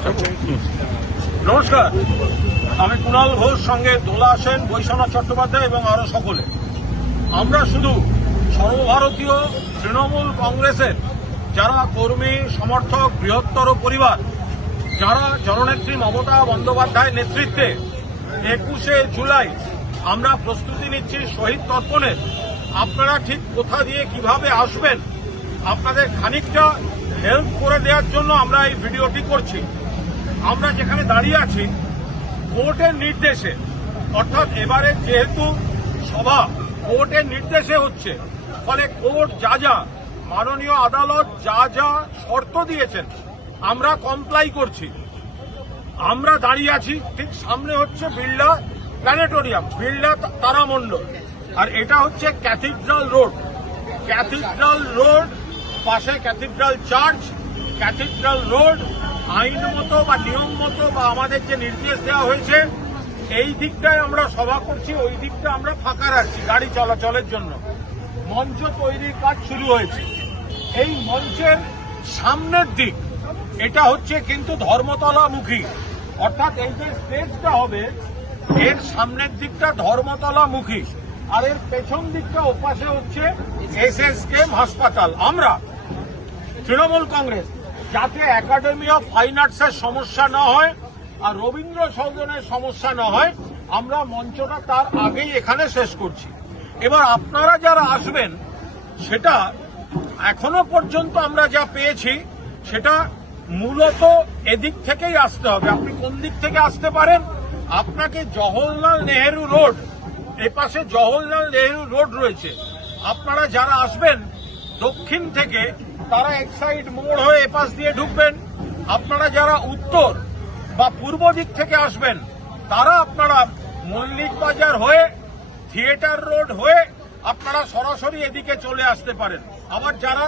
চেষ্টা করব। নমস্কার, আমি কুণাল ঘোষ, সঙ্গে দোলা সেন, বৈষ্ণব চট্টোপাধ্যায় এবং আরো সকলে। আমরা শুধু সর্বভারতীয় তৃণমূল কংগ্রেসের যারা কর্মী সমর্থক বৃহত্তর পরিবার, যারা জননেত্রী মমতা বন্দ্যোপাধ্যায়ের নেতৃত্বে 21শে জুলাই আমরা প্রস্তুতি নিচ্ছি শহীদ তর্পণের, আপনারা ঠিক কোথা দিয়ে কিভাবে আসবেন আপনাদের খানিকটা হেল্প করে দেওয়ার জন্য আমরা এই ভিডিওটি করছি। আমরা যেখানে দাঁড়িয়ে আছি কোর্টের নির্দেশে, অর্থাৎ এবারে যেহেতু সভা কোর্টের নির্দেশে হচ্ছে, ফলে কোর্ট যা যা মাননীয় আদালত যা যা শর্ত দিয়েছেন আমরা কমপ্লাই করছি। আমরা দাঁড়িয়ে আছি ঠিক সামনে হচ্ছে বিড়লা প্ল্যানেটোরিয়াম, বিড়লা তারামণ্ডল, আর এটা হচ্ছে ক্যাথিড্রাল রোড। ক্যাথিড্রাল রোড পাশে ক্যাথিড্রাল চার্চ। ক্যাথিড্রাল রোড আইন মতো বা নিয়ম মতো বা আমাদের যে নির্দেশ দেওয়া হয়েছে এই দিকটায় আমরা সভা করছি, ওই দিকটা আমরা ফাঁকা রাখছি গাড়ি চলাচলের জন্য। মঞ্চ তৈরির কাজ শুরু হয়েছে। এই মঞ্চের সামনের দিক এটা হচ্ছে কিন্তু ধর্মতলামুখী, অর্থাৎ এই যে স্টেজটা হবে এর সামনের দিকটা ধর্মতলামুখী, আর এর পেছন দিকটা ওপাশে হচ্ছে SSKM হাসপাতাল। আমরা তৃণমূল কংগ্রেস যাতে একাডেমি অফ ফাইন আর্টসের সমস্যা না হয় আর রবীন্দ্র সদনের সমস্যা না হয়, আমরা মঞ্চটা তার আগেই এখানে শেষ করছি। এবার আপনারা যারা আসবেন সেটা এখনো পর্যন্ত আমরা যা পেয়েছি সেটা মূলত এদিক থেকেই আসতে হবে। আপনি কোন দিক থেকে আসতে পারেন? আপনাকে জওহরলাল নেহেরু রোড, এপাশে জওহরলাল নেহেরু রোড রয়েছে। আপনারা যারা আসবেন দক্ষিণ থেকে তারা এক্সাইড মোড় হয়ে এপাশ দিয়ে ঢুকবেন। আপনারা যারা উত্তর বা পূর্ব দিক থেকে আসবেন তারা আপনারা মল্লিক বাজার হয়ে থিয়েটার রোড হয়ে আপনারা সরাসরি এদিকে চলে আসতে পারেন। আবার যারা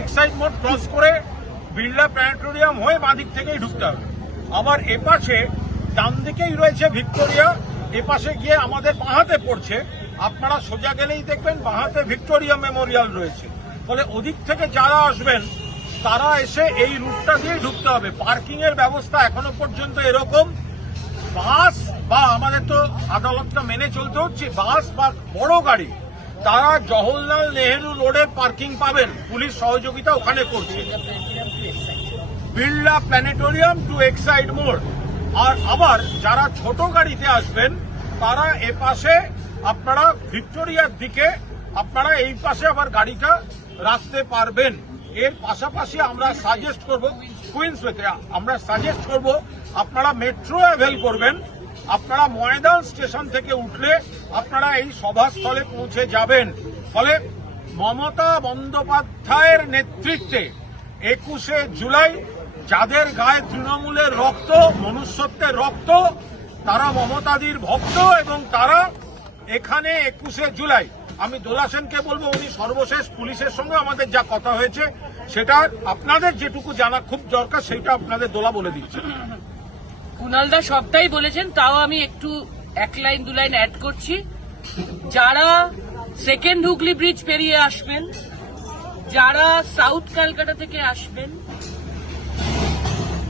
এক্সাইড মোড় ক্রস করে বিড়লা প্ল্যানেটোরিয়াম হয়ে বাঁদিক থেকেই ঢুকতে হবে। আবার এপাশে ডান দিকেই রয়েছে ভিক্টোরিয়া, এপাশে গিয়ে আমাদের বাঁহাতে পড়ছে। আপনারা সোজা গেলেই দেখবেন বাঁহাতে ভিক্টোরিয়া মেমোরিয়াল রয়েছে। ফলে ওদিক থেকে যারা আসবেন তারা এসে এই রুটটা দিয়ে ঢুকতে হবে। পার্কিং এর ব্যবস্থা এখনো পর্যন্ত এরকম, বাস বা আমাদের তো আদালতটা মেনে চলতে হচ্ছে, বাস বা বড় গাড়ি তারা জওহরলাল নেহেরু রোডে পার্কিং পাবেন, পুলিশ সহযোগিতা ওখানে করছে। বিড়লা প্ল্যানেটোরিয়াম টু এক্সাইড মোড়। আর আবার যারা ছোট গাড়িতে আসবেন তারা এপাশে আপনারা ভিক্টোরিয়ার দিকে আপনারা এই পাশে আবার গাড়িটা রাখতে পারবেন। এর পাশাপাশি আমরা সাজেস্ট করব কুইন্সওয়েতে আমরা সাজেস্ট করব আপনারা মেট্রো অ্যাভেল করবেন। আপনারা ময়দান স্টেশন থেকে উঠলে আপনারা এই সভাস্থলে পৌঁছে যাবেন। ফলে মমতা বন্দ্যোপাধ্যায়ের নেতৃত্বে 21শে জুলাই যাদের গায়ে তৃণমূলের রক্ত, মনুষ্যত্বের রক্ত, তারা মমতাদির ভক্ত এবং তারা এখানে 21শে জুলাই, আমি দোলা সেনকে বলবো উনি সর্বশেষ পুলিশের সঙ্গে আমাদের যা কথা হয়েছে সেটা আপনাদের যেটুকু জানা খুব দরকার সেটা আপনাদের দোলা বলে দিচ্ছে। কুণালদা সবটাই বলেছেন, তাও আমি একটু এক লাইন দু লাইন অ্যাড করছি। যারা সেকেন্ড হুগলি ব্রিজ পেরিয়ে আসবেন, যারা সাউথ ক্যালকাটা থেকে আসবেন,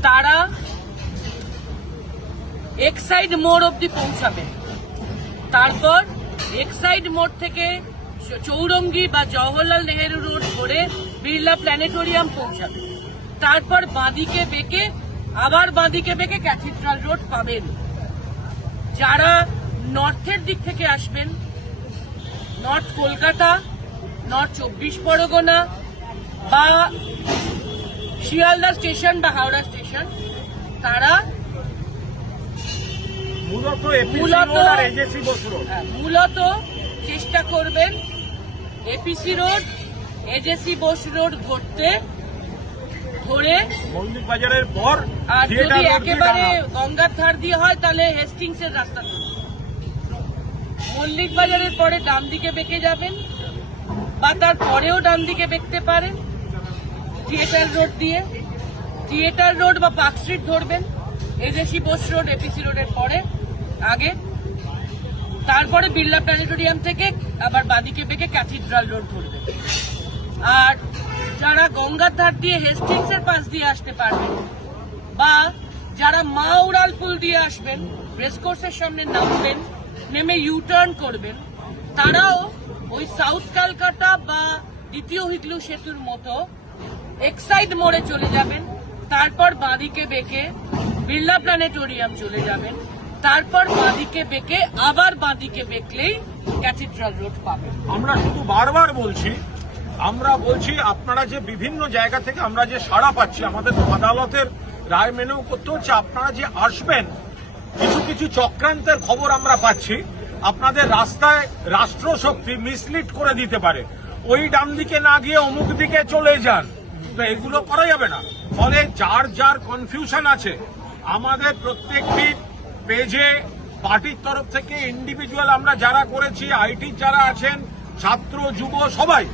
তারা এক্সাইড মোড় অব্দি পৌঁছাবেন। তারপর এক্সাইড মোড় থেকে চৌরঙ্গি বা জওহরলাল নেহেরু রোড ধরে বিড়লা প্ল্যানেটোরিয়াম পৌঁছাবে। তারপর বাঁদিকে বেঁকে আবার বাঁদিকে বেঁকে ক্যাথিড্রাল রোড পাবেন। যারা নর্থের দিক থেকে আসবেন, নর্থ কলকাতা, নর্থ 24 পরগনা বা শিয়ালদা স্টেশন বা হাওড়া স্টেশন, তারা মূলত চেষ্টা করবেন APC road, AJC Bose road ধরে মল্লিক বাজারের পর, আর যদি একেবারে গঙ্গার ধার দিয়ে হয় তাহলে হেস্টিংস এর রাস্তা ধরে মল্লিক বাজারের পরে ডান দিকে বেঁকে যাবেন, বা তার পরেও ডান দিকে বেঁকতে পারেন থিয়েটার রোড দিয়ে। থিয়েটার রোড বা পার্ক স্ট্রিট ধরবেন, এজেসি বোস রোড এপিসি রোডের পরে আগে। তারপরে বিড়লা প্ল্যানেটোরিয়াম থেকে আবার বাদিকে বেঁকে ক্যাথিড্রাল রোড ধরবেন। আর যারা গঙ্গার ধার দিয়ে হেস্টিংসের পাশ দিয়ে আসতে পারবেন, বা যারা মা উড়াল পুল দিয়ে আসবেন, রেসকোর্সের সামনে নামবেন, নেমে ইউটার্ন করবেন, তারাও ওই সাউথ ক্যালকাটা বা দ্বিতীয় হিগলু সেতুর মতো এক্সাইড মোড়ে চলে যাবেন, তারপর বাঁদিকে বেঁকে বিড়লা প্ল্যানেটোরিয়াম চলে যাবেন, তারপর বাঁদিকে বেঁকে আবার বাঁদিকে বেঁকলেই ক্যাথিড্রাল রোড পাবেন। আমরা শুধু বারবার বলছি, আপনারা যে বিভিন্ন জায়গা থেকে আমরা যে সাড়া পাচ্ছি, আমাদের আদালতের রায় মেনেও করতে হচ্ছে, আপনারা যে আসবেন, কিছু কিছু চক্রান্তের খবর আমরা পাচ্ছি, আপনাদের রাস্তায় রাষ্ট্রশক্তি মিসলিড করে দিতে পারে, ওই ডান দিকে না গিয়ে অমুক দিকে চলে যান, তো এগুলো করা যাবে না। ফলে যার যার কনফিউশন আছে, আমাদের প্রত্যেকটি পেজে পার্টির তরফ থেকে ইন্ডিভিজুয়াল আমরা যারা করেছি, আইটির যারা আছেন, ছাত্র যুব সবাই,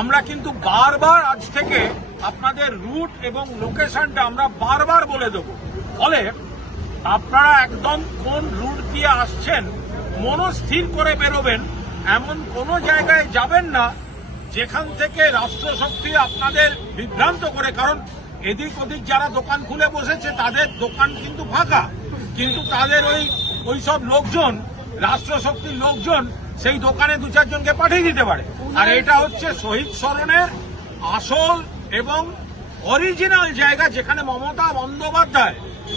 আমরা কিন্তু বারবার আজ থেকে আপনাদের রুট এবং লোকেশনটা আমরা বারবার বলে দেব। ফলে আপনারা একদম কোন রুট দিয়ে আসছেন মনস্থির করে বেরোবেন, এমন কোনো জায়গায় যাবেন না যেখান থেকে রাষ্ট্রশক্তি আপনাদের বিভ্রান্ত করে। কারণ এদিক ওদিক যারা দোকান খুলে বসেছে তাদের দোকান কিন্তু ফাঁকা, কিন্তু তাদের ওই সব লোকজন, রাষ্ট্রশক্তির লোকজন সেই দোকানে দু চারজনকে পাঠিয়ে দিতে পারে। আর এটা হচ্ছে শহীদ স্মরণের আসল এবং অরিজিনাল জায়গা, যেখানে মমতা বন্দ্যোপাধ্যায়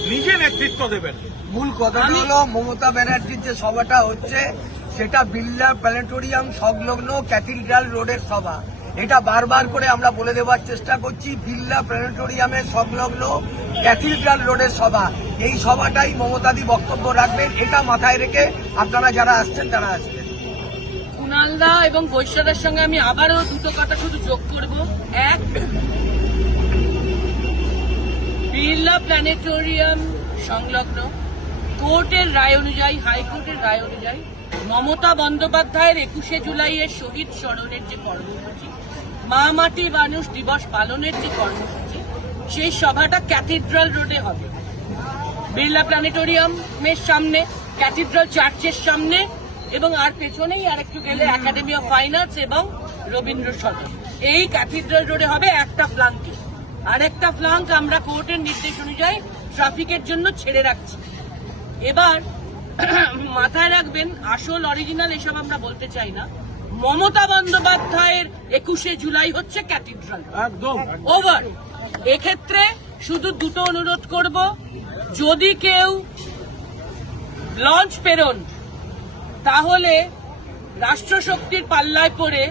নিজে নেতৃত্ব দেবেন। মূল কথাটি হলো মমতা ব্যানার্জির যে সভাটা হচ্ছে সেটা বিড়লা প্ল্যানেটোরিয়াম সংলগ্ন ক্যাথিড্রাল রোডের সভা। এটা বারবার করে আমরা বলে দেওয়ার চেষ্টা করছি, বিড়লা প্ল্যানেটোরিয়ামের সংলগ্ন ক্যাথিড্রাল রোডের সভা। এই সভাটাই মমতাদি বক্তব্য রাখবেন, এটা মাথায় রেখে আপনারা যারা আসছেন তারা আসবেন। কুণালদা এবং বৈশ্যদার সঙ্গে আমি আবারও দুটো কথা শুধু যোগ করব। এক, বিড়লা প্ল্যানেটোরিয়াম সংলগ্ন কোর্টের রায় অনুযায়ী, হাইকোর্টের রায় অনুযায়ী মমতা বন্দ্যোপাধ্যায়ের 21শে জুলাইয়ের শহীদ স্মরণের যে কর্মসূচি, মা মাটি মানুষ দিবস পালনের যে কর্মসূচি, সেই সভাটা ক্যাথিড্রাল রোডে হবে। বিড়লা প্ল্যানেটোরিয়ামের সামনে, ক্যাথিড্রাল চার্চের সামনে, এবং আর পেছনেই আর একটু গেলে একাডেমি অফ ফাইন আর্টস এবং রবীন্দ্র সদন। এই ক্যাথিড্রাল রোডে হবে একটা ফ্লাঙ্কে, আর একটা ফ্লাঙ্ক আমরা কোর্টের নির্দেশ অনুযায়ী ট্রাফিকের জন্য ছেড়ে রাখছি। এবার মাথায় রাখবেন, আসল অরিজিনাল এসব আমরা বলতে চাই না। মমতা বন্দ্যোপাধ্যায়ের 21শে জুলাই হচ্ছে ক্যাথিড্রাল, একদম ওভার। এক্ষেত্রে শুধু দুটো অনুরোধ করব, যদি কেউ লঞ্চ পেরোন তাহলে রাষ্ট্রশক্তির পাল্লায় পড়ে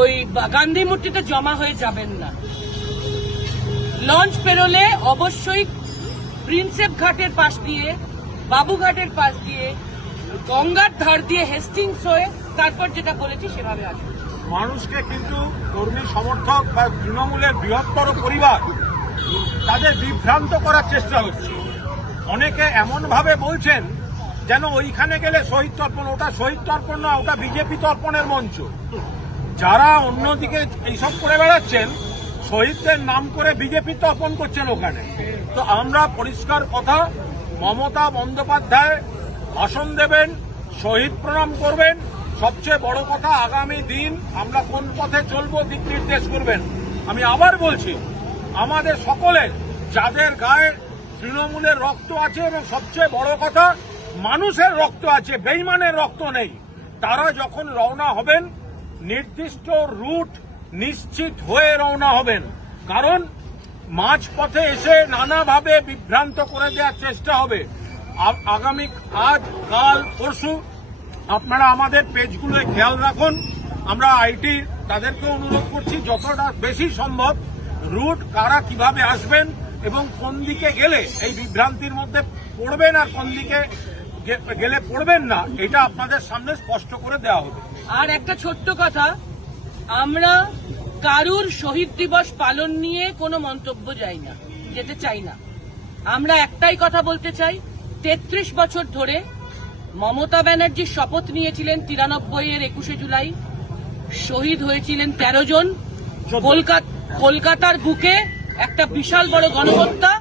ওই গান্ধী মূর্তিতে জমা হয়ে যাবেন না। লঞ্চ পেরোলে অবশ্যই প্রিন্সেপ ঘাটের পাশ দিয়ে, বাবুঘাটের পাশ দিয়ে, গঙ্গার ধার দিয়ে হেস্টিংস হয়ে তারপর যেটা বলেছি সেভাবে আসবে। মানুষকে কিন্তু কর্মী সমর্থক বা তৃণমূলের বৃহত্তর পরিবার তাদের বিভ্রান্ত করার চেষ্টা হচ্ছে। অনেকে এমন ভাবে বলছেন যেন ওইখানে গেলে শহীদ তর্পণ, ওটা শহীদ তর্পণ না, ওটা বিজেপি তর্পণের মঞ্চ। যারা অন্যদিকে এইসব করে বেড়াচ্ছেন, শহীদদের নাম করে বিজেপি তর্পণ করছেন ওখানে। তো আমরা পরিষ্কার কথা, মমতা বন্দ্যোপাধ্যায় ভাষণ দেবেন, শহীদ প্রণাম করবেন, সবচেয়ে বড় কথা আগামী দিন আমরা কোন পথে চলবো দিক নির্দেশ করবেন। আমি আবার বলছি, আমাদের সকলের যাদের গায়ে তৃণমূলের রক্ত আছে এবং সবচেয়ে বড় কথা মানুষের রক্ত আছে, বেইমানের রক্ত নেই, তারা যখন রওনা হবেন নির্দিষ্ট রুট নিশ্চিত হয়ে রওনা হবেন। কারণ মাঝপথে এসে নানাভাবে বিভ্রান্ত করে দেওয়ার চেষ্টা হবে। আগামী আজ, কাল, পরশু আপনারা আমাদের পেজগুলোয় খেয়াল রাখুন। আমরা আইটি তাদেরকে অনুরোধ করছি যতটা বেশি সম্ভব রুট কারা কিভাবে আসবেন এবং কোন দিকে গেলে এই বিভ্রান্তির মধ্যে পড়বেন আর কোন দিকে গেলে পড়বেন না, এটা আপনাদের সামনে স্পষ্ট করে দেওয়া হবে। আর একটা ছোট্ট কথা, আমরা কারুর শহীদ দিবস পালন নিয়ে কোনো মন্তব্য যেতে চাই না। আমরা একটাই কথা বলতে চাই, 33 বছর ধরে মমতা ব্যানার্জি শপথ নিয়েছিলেন 93-এর 21শে জুলাই, শহীদ হয়েছিলেন 13 জন। কলকাতার বুকে একটা বিশাল বড় গণহত্যা।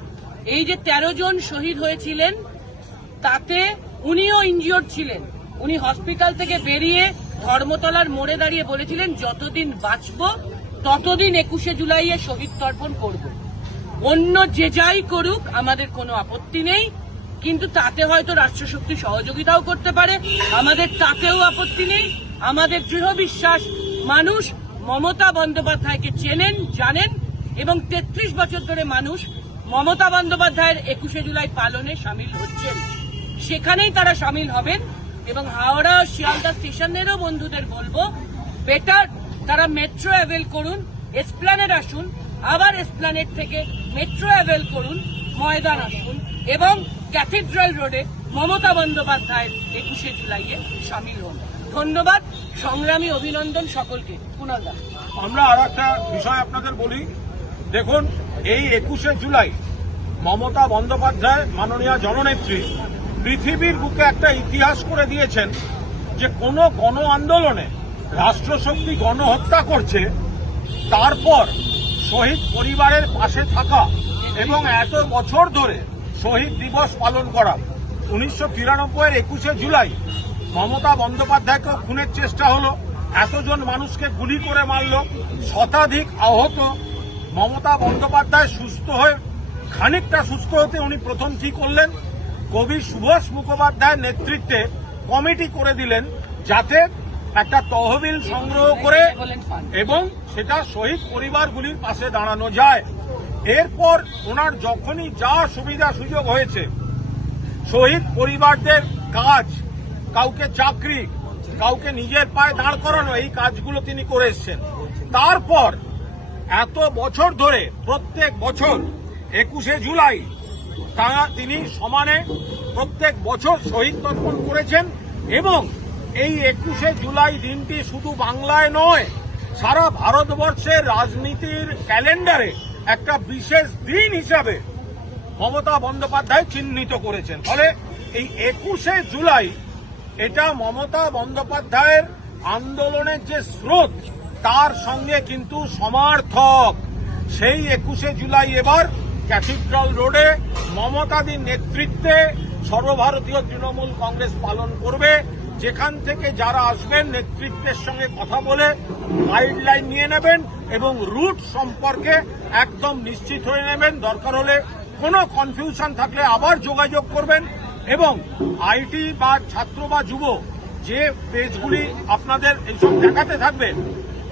এই যে 13 জন শহীদ হয়েছিলেন তাতে উনিও ইনজিওর্ড ছিলেন। উনি হসপিটাল থেকে বেরিয়ে ধর্মতলার মোড়ে দাঁড়িয়ে বলেছিলেন, যতদিন বাঁচব ততদিন 21শে জুলাইয়ে শহীদ তর্পণ করব। অন্য যে যাই করুক আমাদের কোনো আপত্তি নেই, কিন্তু তাতে হয়তো রাষ্ট্রশক্তি সহযোগিতাও করতে পারে, আমাদের তাতেও আপত্তি নেই। আমাদের দৃঢ় বিশ্বাস মানুষ মমতা বন্দ্যোপাধ্যায়কে চেনেন, জানেন, এবং 33 বছর ধরে মানুষ মমতা বন্দ্যোপাধ্যায়ের 21শে জুলাই পালনে সামিল হচ্ছেন, সেখানেই তারা সামিল হবেন। এবং হাওড়া শিয়ালদা স্টেশনেরও বন্ধুদের বলবো, বেটার তারা মেট্রো অ্যাভেল করুন, এসপ্ল্যানেড আসুন, আবার এসপ্ল্যানেড থেকে মেট্রো অ্যাভেল করুন, ময়দান আসুন এবং ক্যাথিড্রাল রোডে মমতা বন্দ্যোপাধ্যায়ের 21শে জুলাইয়ে সামিল হন। ধন্যবাদ, সংগ্রামী অভিনন্দন সকলকে। কুণাল দা, আমরা আর একটা বিষয় আপনাদের বলি। দেখুন, এই 21শে জুলাই মমতা বন্দ্যোপাধ্যায় মাননীয় জননেত্রী পৃথিবীর বুকে একটা ইতিহাস করে দিয়েছেন যে কোনো গণ আন্দোলনে রাষ্ট্রশক্তি গণহত্যা করছে, তারপর শহীদ পরিবারের পাশে থাকা এবং এত বছর ধরে শহীদ দিবস পালন করা। 1993-এর 21শে জুলাই মমতা বন্দ্যোপাধ্যায়কে খুনের চেষ্টা হলো, এতজন মানুষকে গুলি করে মারল, শতাধিক আহত। মমতা বন্দ্যোপাধ্যায় সুস্থ হয়ে খানিকটা সুস্থ হতে উনি প্রথম কি করলেন, কবি সুভাষ মুখোপাধ্যায়ের নেতৃত্বে কমিটি করে দিলেন যাতে একটা তহবিল সংগ্রহ করে এবং সেটা শহীদ পরিবারগুলির পাশে দাঁড়ানো যায়। এরপর ওনার যখনই যা সুবিধা সুযোগ হয়েছে, শহীদ পরিবারদের কাজ, কাউকে চাকরি, কাউকে নিজের পায়ে দাঁড় করানো, এই কাজগুলো তিনি করে এসছেন। তারপর এত বছর ধরে প্রত্যেক বছর 21শে জুলাই তিনি সমানে প্রত্যেক বছর শহীদ তর্পণ করেছেন। এবং এই 21শে জুলাই দিনটি শুধু বাংলায় নয়, সারা ভারতবর্ষের রাজনীতির ক্যালেন্ডারে একটা বিশেষ দিন হিসাবে মমতা বন্দ্যোপাধ্যায় চিহ্নিত করেছেন। ফলে এই 21শে জুলাই এটা মমতা বন্দ্যোপাধ্যায়ের আন্দোলনের যে স্রোত তার সঙ্গে কিন্তু সমার্থক। সেই 21শে জুলাই এবার ক্যাথিড্রাল রোডে মমতাদির নেতৃত্বে সর্বভারতীয় তৃণমূল কংগ্রেস পালন করবে, যেখান থেকে যারা আসবেন নেতৃত্বের সঙ্গে কথা বলে গাইডলাইন নিয়ে নেবেন এবং রুট সম্পর্কে একদম নিশ্চিত হয়ে নেবেন। দরকার হলে কোনো কনফিউশন থাকলে আবার যোগাযোগ করবেন। এবং আইটি বা ছাত্র বা যুব যে পেজগুলি আপনাদের এইসব দেখাতে থাকবে,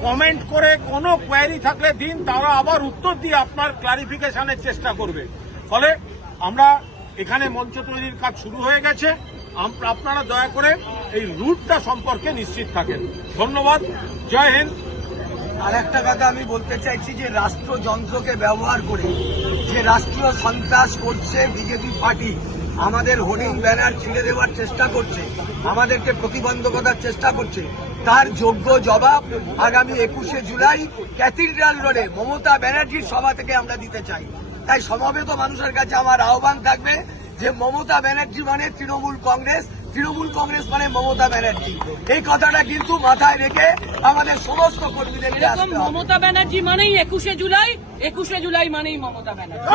কমেন্ট করে কোনো কোয়ারি থাকলে দিন, তারা আবার উত্তর দিয়ে আপনার ক্লারিফিকেশনের চেষ্টা করবে। ফলে আমরা এখানে মঞ্চ তৈরির কাজ শুরু হয়ে গেছে, আপনারা দয়া করে এই রুটটা সম্পর্কে নিশ্চিত থাকেন। ধন্যবাদ, জয় হিন্দ। আর একটা কথা আমি বলতে চাইছি যে রাষ্ট্রযন্ত্রকে ব্যবহার করে যে রাষ্ট্রীয় সন্ত্রাস করছে বিজেপি পার্টি, আমাদের হোর্ডিং ব্যানার ছিঁড়ে দেওয়ার চেষ্টা করছে, আমাদেরকে প্রতিবন্ধকতার চেষ্টা করছে, তার যোগ্য জবাব আগামী 21শে জুলাই ক্যাথিড্রাল রোডে মমতা ব্যানার্জির সভা থেকে আমরা দিতে চাই। তাই সমবেত মানুষের কাছে আমার আহ্বান থাকবে যে মমতা ব্যানার্জি মানে তৃণমূল কংগ্রেস, তৃণমূল কংগ্রেস মানে মমতা ব্যানার্জি, এই কথাটা কিন্তু মাথায় রেখে আমাদের সমস্ত কর্মীদের মমতা ব্যানার্জি মানেই 21শে জুলাই, 21শে জুলাই মানেই মমতা ব্যানার্জি।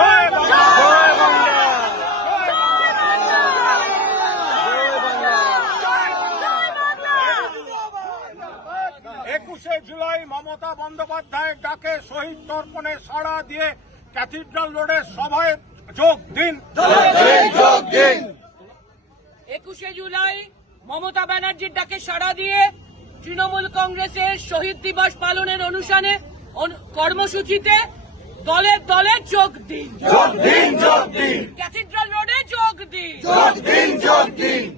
21শে জুলাই মমতা বন্দ্যোপাধ্যায়ের ডাকে শহীদ তর্পণে সাড়া দিয়ে ক্যাথিড্রাল রোডের সভায় যোগ দিন। 21শে জুলাই মমতা ব্যানার্জির ডাকে সাড়া দিয়ে তৃণমূল কংগ্রেসের শহীদ দিবস পালনের অনুষ্ঠানে কর্মসূচিতে দলে দলে যোগ দিন। ক্যাথিড্রাল রোডে যোগ দিন।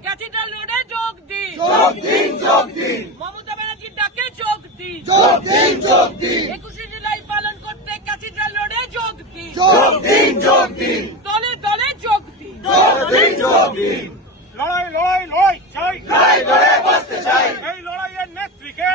ক্যাথিড্রাল রোডে যোগ দিন। মমতা ব্যানার্জির ডাকে যোগ দিন। 21শে জুলাই পালন করতে ক্যাথিড্রাল রোডে যোগ দিন। দলে দলে যোগ দিন। লড়াই লড়াই লড়াই চাই, এই লড়াইয়ের নেত্রীকে